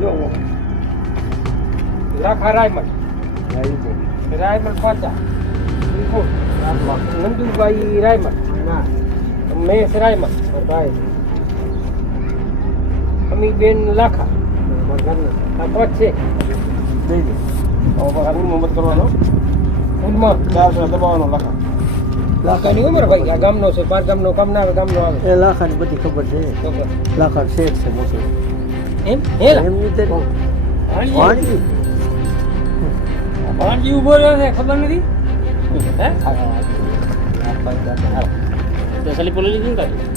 જો લાખા રાયમલ પાચા નંદુભાઈ રાયમલ મહેશ રાયમલ ભાઈ અમીબેન લાખા આ પાંચ છે દઈ દે મોહમ્મદ કરવાનો ઉન્મત 400 દબાવવાનો લાખાની ઉંમર ભાઈ આ ગામનો છે બાર ગામનો કામ ના આવે ગામનો આવે એ લાખાની બધી ખબર છે લાખા શેઠ છે મોટો એમ હેલા એમ રીતે ભાણજી ઉભો રહ્યો છે ખબર નથી હે સ્પેશિયલી પોલીસ કેમ કાઢી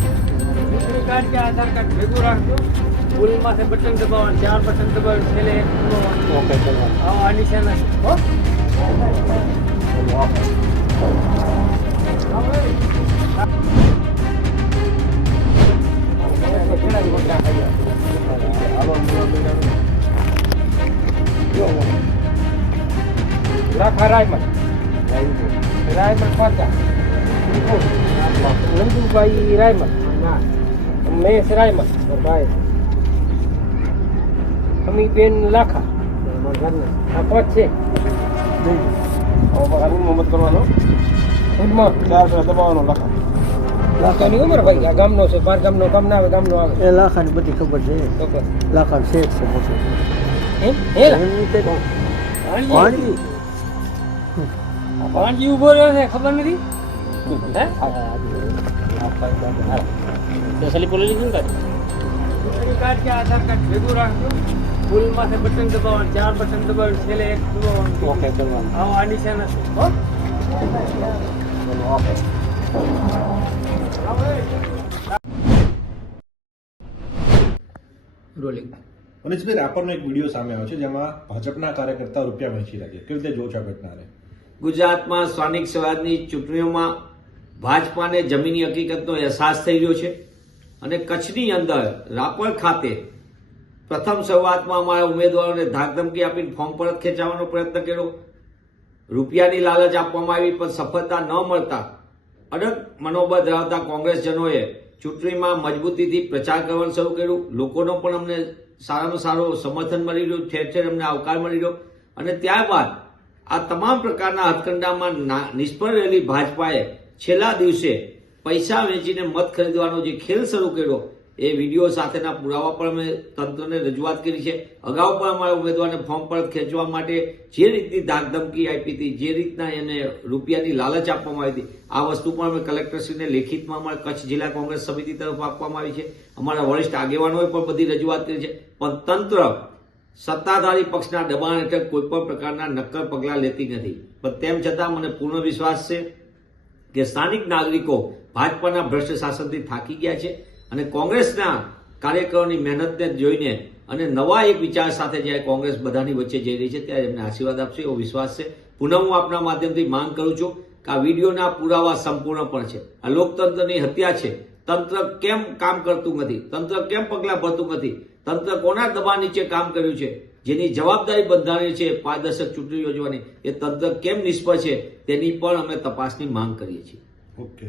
ચૂંટણી કાર્ડ કે આધાર કાર્ડ ભેગું રાખજો ફૂલમાં બટન દબાવવાનું 4 બટન દબાવવાનું છેલ્લે એક ઓકે કરવાનું હા આ નિશાન હો લાખા રાયમલ પાચા નંદુભાઈ રાયમલ મહેશ રાયમલ ભાઈ અમીબેન લાખા આ પાંચ છે મોહમ્મદ કરવાનો ઉન્મત 400 દબાવવાનો લાખાની ઉંમર ભાઈ આ ગામનો છે બાર ગામનો કામ ના આવે ગામનો આવે એ લાખાની બધી ખબર છે લાખા શેઠ છે મોટો એમ હેલા એમ રીતે ભાણજી ઉભો રહ્યો છે ખબર નથી હે સ્પેશિયલી પોલીસ કેમ કાઢી ચૂંટણી કાર્ડ કે આધાર કાર્ડ ભેગું રાખજો ફૂલમાં બટન દબાવવાનું 4 બટન દબાવવાનું છેલ્લે એક ઓકે કરવાનું હા આ નિશાન હો રોલિંગ મનીષભાઈ આપણનો એક વિડીયો સામે આવ્યો છે જેમાં ભાજપના કાર્યકર્તા રૂપિયા વહેંચી રહ્યા છે કેવી રીતે જોવો છો આ ઘટનાને? ગુજરાતમાં સ્થાનિક સ્વરાજની ચૂંટણીઓમાં ભાજપાને જમીની હકીકતનો અહેસાસ થઈ રહ્યો છે અને કચ્છની અંદર રાપર ખાતે પ્રથમ શરૂઆતમાં અમારા ઉમેદવારોને ધાકધમકી આપીને ફોર્મ પરત ખેંચાવવાનો પ્રયત્ન કર્યો. રૂપિયાની લાલચ આપવામાં આવી પણ સફળતા ન મળતા અડગ મનોબળ ધરાવતા કોંગ્રેસજનોએ ચૂંટણીમાં મજબૂતીથી પ્રચાર કરવાનું શરૂ કર્યું. લોકોનો પણ અમને સારામાં સારો સમર્થન મળી રહ્યું, ઠેર ઠેર અમને આવકાર મળી રહ્યો અને ત્યારબાદ આ તમામ પ્રકારના હથકંડામાં નિષ્ફળ રહેલી ભાજપાએ છેલ્લા દિવસે પૈસા વેચીને મત ખરીદવાનો જે ખેલ શરૂ કર્યો એ વિડીયો સાથેના પુરાવા પણ અમે તંત્રને રજૂઆત કરી છે. અગાઉ પણ અમારા ઉમેદવારને ફોર્મ પરત ખેંચવા માટે જે રીતની ધાકધમકી આપી હતી, જે રીતના એને રૂપિયાની લાલચ આપવામાં આવી હતી, આ વસ્તુ પણ અમે કલેક્ટરશ્રીને લેખિતમાં અમારા કચ્છ જિલ્લા કોંગ્રેસ સમિતિ તરફ આપવામાં આવી છે. અમારા વરિષ્ઠ આગેવાનોએ પણ બધી રજૂઆત કરી છે પણ તંત્ર સત્તાધારી પક્ષના દબાણ હેઠળ કોઈ પણ પ્રકારના નક્કર પગલાં લેતી નથી. પણ તેમ છતાં મને પૂર્ણ વિશ્વાસ છે કે સ્થાનિક નાગરિકો ભાજપાના ભ્રષ્ટ શાસનથી થાકી ગયા છે અને કોંગ્રેસના કાર્યકરોની મહેનતને જોઈને અને નવા એક વિચાર સાથે જ્યારે કોંગ્રેસ બધાની વચ્ચે જઈ રહી છે ત્યારે એમને આશીર્વાદ આપશે એવો વિશ્વાસ છે. પુનઃ હું આપના માધ્યમથી માંગ કરું છું કે આ વિડીયોના પુરાવા સંપૂર્ણ પણ છે. આ લોકતંત્રની હત્યા છે. તંત્ર કેમ કામ કરતું નથી? તંત્ર કેમ પગલાં ભરતું નથી? તંત્ર કોના દબાણ નીચે કામ કર્યું છે? જેની જવાબદારી બંધારણી છે પારદર્શક ચૂંટણી યોજવાની, એ તંત્ર કેમ નિષ્ફળ છે તેની પણ અમે તપાસની માંગ કરીએ છીએ. ઓકે.